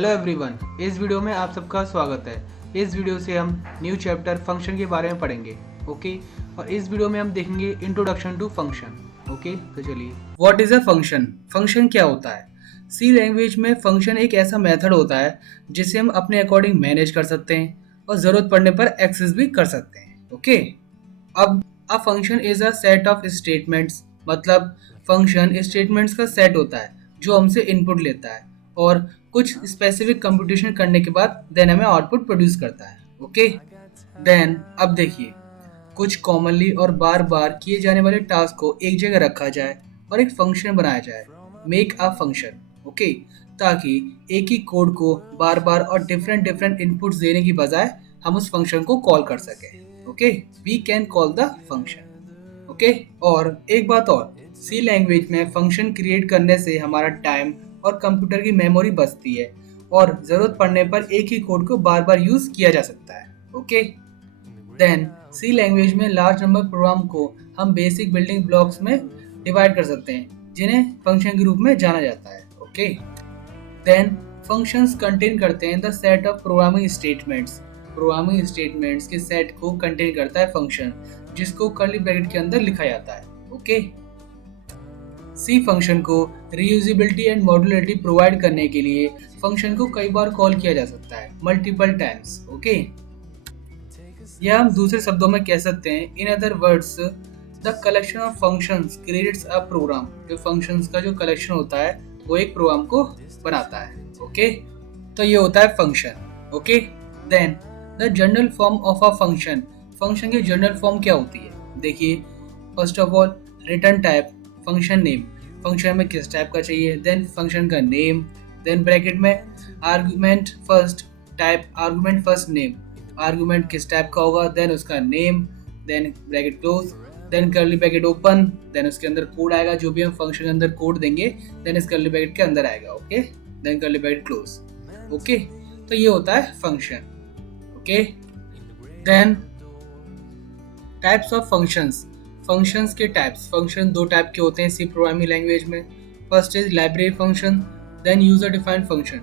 Hello everyone, इस video में आप सबका स्वागत है। इस वीडियो से हम न्यू चैप्टर फंक्शन के बारे में पढ़ेंगे। ओके, और इस वीडियो में हम देखेंगे इंट्रोडक्शन टू फंक्शन। ओके, तो चलिए। What is a function? Function क्या होता है? सी लैंग्वेज में फंक्शन एक ऐसा मेथड होता है जिसे हम अपने अकॉर्डिंग मैनेज कर सकते हैं और ज़रूरत पड़ने पर एक्सेस भी कर सकते हैं। ओके, अब a function is a set of statements, मतलब फंक्शन स्टेटमेंट्स का सेट होता है जो हमसे इनपुट लेता है और कुछ स्पेसिफिक कंप्यूटेशन करने के बाद देन हमें आउटपुट प्रोड्यूस करता है। ओके, देन अब देखिए, कुछ कॉमनली और बार बार किए जाने वाले टास्क को एक जगह रखा जाए और एक फंक्शन बनाया जाए, मेक अ फंक्शन। ओके, ताकि एक ही कोड को बार बार और डिफरेंट डिफरेंट इनपुट्स देने की बजाय हम उस फंक्शन को कॉल कर सकें। Okay, we can call the function. Okay, और एक बात और, सी लैंग्वेज में फंक्शन क्रिएट करने से हमारा टाइम और कंप्यूटर की मेमोरी बचती है और ज़रूरत पड़ने पर एक ही कोड को बार बार यूज़ किया जा सकता है। ओके, देन सी लैंग्वेज में लार्ज नंबर प्रोग्राम को हम बेसिक बिल्डिंग ब्लॉक्स में डिवाइड कर सकते हैं जिन्हें फंक्शन के रूप में जाना जाता है। ओके, देन फंक्शंस कंटेन करते हैं the set of programming statements. Programming statements के सेट को कंटेन करता है फंक्शन, जिसको कर्ली ब्रैकेट के अंदर लिखा जाता है। ओके, सी फंक्शन को रीयूजेबिलिटी एंड मॉड्यूलरिटी प्रोवाइड करने के लिए फंक्शन को कई बार कॉल किया जा सकता है, मल्टीपल टाइम्स। ओके, या हम दूसरे शब्दों में कह सकते हैं, in other words the collection of functions creates a program. जो फंक्शंस का जो कलेक्शन होता है वो एक प्रोग्राम को बनाता है। ओके, तो ये होता है function. Okay, then the general form of a function. Function की जनरल फॉर्म क्या होती है? देखिए, first of all return type, function name, function में किस टाइप का चाहिए, देन फंक्शन का नेम, देन ब्रैकेट में argument first type, argument first name, argument किस टाइप का होगा, देन उसका name, then bracket close, then curly bracket open, then उसके अंदर कोड आएगा, जो भी हम फंक्शन के अंदर कोड देंगे देन इस कर्ली ब्रैकेट के अंदर आएगा। Okay, then curly bracket close. Okay, तो ये होता है function. Okay, then types of functions. Functions के टाइप्स, फंक्शन दो टाइप के होते हैं सी प्रोग्रामिंग लैंग्वेज में। First is library function, then user defined function.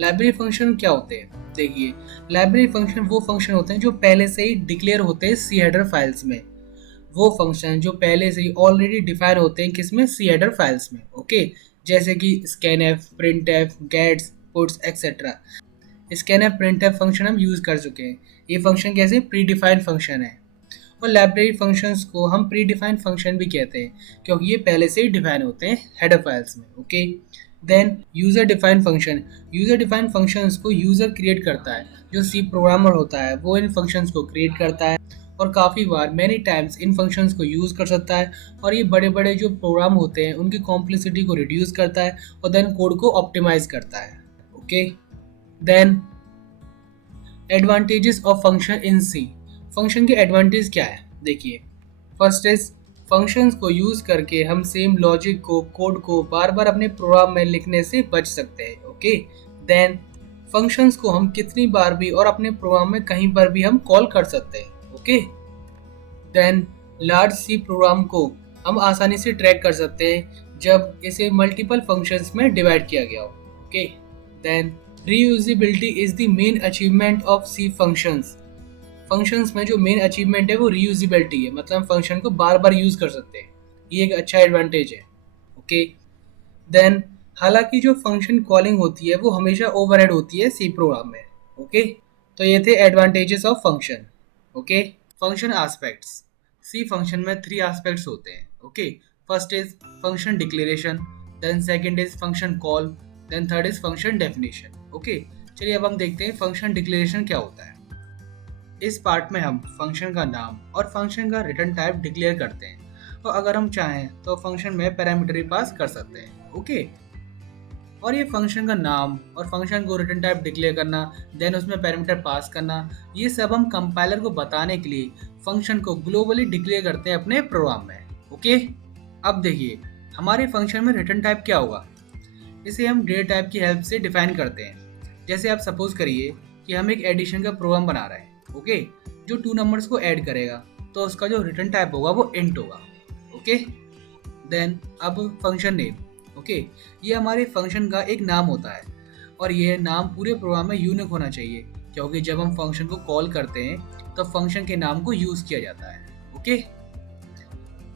Library function क्या होते हैं? देखिए, लाइब्रेरी फंक्शन वो फंक्शन होते हैं जो पहले से ही डिक्लेयर होते हैं सी हेडर फाइल्स में। वो फंक्शन जो पहले से ही ऑलरेडी डिफाइन होते हैं किसमें? सी हेडर फाइल्स में। ओके, जैसे कि scanf, printf, gets, puts etcetera. Scanf, printf function हम यूज कर चुके हैं। ये फंक्शन कैसे? प्री डिफाइंड फंक्शन है। और लाइब्रेरी फंक्शंस को हम प्री डिफाइंड फंक्शन भी कहते हैं क्योंकि ये पहले से ही डिफाइन होते हैं हेडर फाइल्स में। Okay, then user defined function. User defined functions को यूजर क्रिएट करता है। जो सी प्रोग्रामर होता है वो इन फंक्शंस को क्रिएट करता है और काफ़ी बार मैनी टाइम्स इन फंक्शंस को यूज़ कर सकता है और ये बड़े बड़े जो प्रोग्राम होते हैं उनकी कॉम्प्लेक्सिटी को रिड्यूस करता है और देन कोड को ऑप्टिमाइज करता है। Okay, then advantages of function in C. Function के एडवांटेज क्या है? देखिए, फर्स्ट इज फंक्शंस को यूज करके हम सेम लॉजिक को, कोड को बार बार अपने प्रोग्राम में लिखने से बच सकते हैं। ओके, देन फंक्शंस को हम कितनी बार भी और अपने प्रोग्राम में कहीं पर भी हम कॉल कर सकते हैं। Okay, then large C program को हम आसानी से ट्रैक कर सकते हैं जब इसे मल्टीपल फंक्शंस में डिवाइड किया गया हो। Okay, then reusability is the main achievement of C functions. Functions में जो मेन अचीवमेंट है वो रीयूजेबिलिटी है, मतलब फंक्शन को बार बार यूज कर सकते हैं। ये एक अच्छा एडवांटेज है। ओके, देन हालांकि जो फंक्शन कॉलिंग होती है वो हमेशा ओवरहेड होती है सी प्रोग्राम में। ओके, तो ये थे advantages of function. Okay, function aspects. C function में 3 एस्पेक्ट्स होते हैं। Okay, first is function declaration, then second is function call, then third is function definition. Okay, चलिए अब हम देखते हैं फंक्शन डिक्लेरेशन क्या होता है। इस पार्ट में हम फंक्शन का नाम और फंक्शन का रिटर्न टाइप डिक्लेयर करते हैं और अगर हम चाहें तो फंक्शन में पैरामीटर भी पास कर सकते हैं। ओके, और ये फंक्शन का नाम और फंक्शन को रिटर्न टाइप डिक्लेयर करना, देन उसमें पैरामीटर पास करना, ये सब हम कंपाइलर को बताने के लिए फंक्शन को ग्लोबली डिक्लेयर करते हैं अपने प्रोग्राम में। ओके, अब देखिए हमारे फंक्शन में रिटर्न टाइप क्या होगा। इसे हम डेटा टाइप की हेल्प से डिफाइन करते हैं। जैसे आप सपोज करिए कि हम एक एडिशन का प्रोग्राम बना रहे हैं। ओके, जो 2 नंबर्स को ऐड करेगा तो उसका जो रिटर्न टाइप होगा वो इंट होगा। ओके, देन अब फंक्शन नेम। ओके, ये हमारे फंक्शन का एक नाम होता है और यह नाम पूरे प्रोग्राम में यूनिक होना चाहिए, क्योंकि जब हम फंक्शन को कॉल करते हैं तो फंक्शन के नाम को यूज किया जाता है। ओके,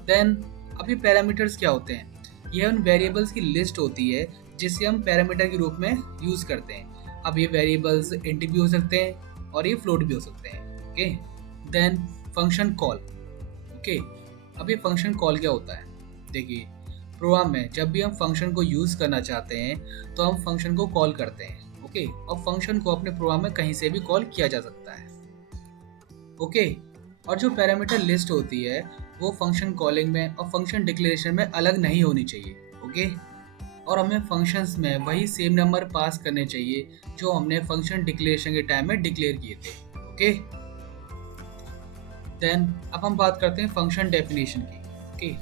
देन अभी पैरामीटर्स क्या होते हैं? यह उन वेरिएबल्स की लिस्ट होती है जिसे हम पैरामीटर के रूप में यूज करते हैं। अब ये वेरिएबल्स इंट भी हो सकते हैं और ये फ्लोट भी हो सकते हैं। Okay, then function call. Okay, अब ये फंक्शन कॉल क्या होता है? देखिए, प्रोग्राम में जब भी हम फंक्शन को यूज करना चाहते हैं तो हम फंक्शन को कॉल करते हैं। ओके, और फंक्शन को अपने प्रोग्राम में कहीं से भी कॉल किया जा सकता है। ओके, और जो पैरामीटर लिस्ट होती है वो फंक्शन कॉलिंग में और फंक्शन डिक्लेरेशन में अलग नहीं होनी चाहिए। ओके, और हमें फंक्शंस में वही सेम नंबर पास करने चाहिए जो हमने फंक्शन डिक्लेरेशन के टाइम में डिक्लेयर किए थे। ओके, देन अब हम बात करते हैं फंक्शन डेफिनेशन की। ओके,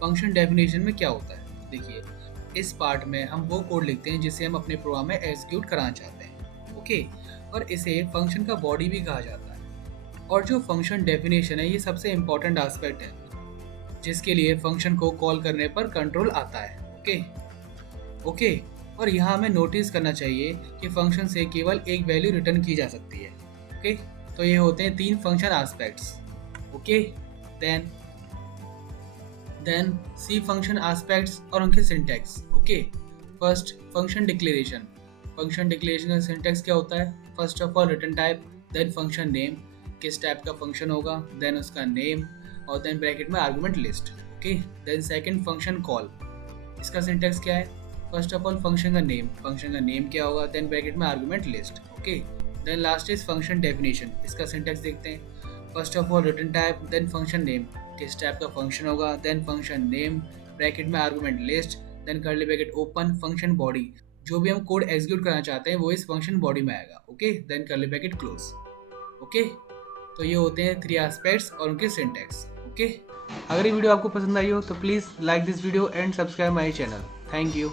फंक्शन डेफिनेशन में क्या होता है? देखिए, इस पार्ट में हम वो कोड लिखते हैं जिसे हम अपने प्रोग्राम में एग्जीक्यूट कराना चाहते हैं। ओके, और इसे फंक्शन का बॉडी भी कहा जाता है। और जो फंक्शन डेफिनेशन है ये सबसे इम्पोर्टेंट एस्पेक्ट है जिसके लिए फंक्शन को कॉल करने पर कंट्रोल आता है। ओके, और यहाँ हमें नोटिस करना चाहिए कि फंक्शन से केवल एक वैल्यू रिटर्न की जा सकती है। ओके, तो ये होते हैं 3 function aspects. Okay, then C function aspects और उनके syntax. Okay, first function declaration. Function declaration का सिंटैक्स क्या होता है? First of all return type, then function name, किस टाइप का फंक्शन होगा, देन उसका नेम, और देन ब्रैकेट में argument list. Okay, then second function call. इसका सिंटैक्स क्या है? फर्स्ट ऑफ ऑल फंक्शन का नेम क्या होगा, देन ब्रैकेट में argument list. Okay, then last is function definition. इसका सिंटैक्स देखते हैं। First of all return type, then function name, किस टाइप का फंक्शन होगा, देन फंक्शन नेम, ब्रैकेट में argument list, then curly bracket open, function body. जो भी हम कोड एग्जीक्यूट करना चाहते हैं वो इस फंक्शन बॉडी में आएगा। Okay, then curly bracket close. Okay, तो ये होते हैं 3 एस्पेक्ट्स और उनके सिंटैक्स। ओके, अगर ये वीडियो आपको पसंद आई हो तो please like this video and subscribe my channel. Thank you.